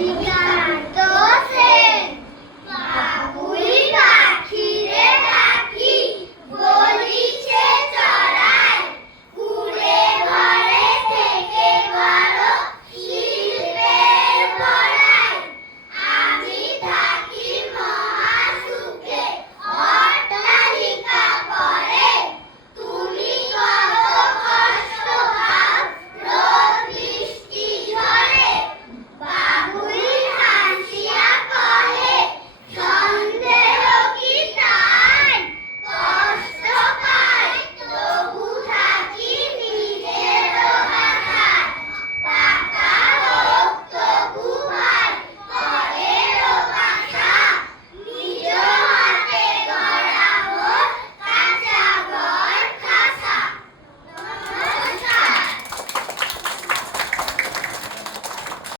Thank you.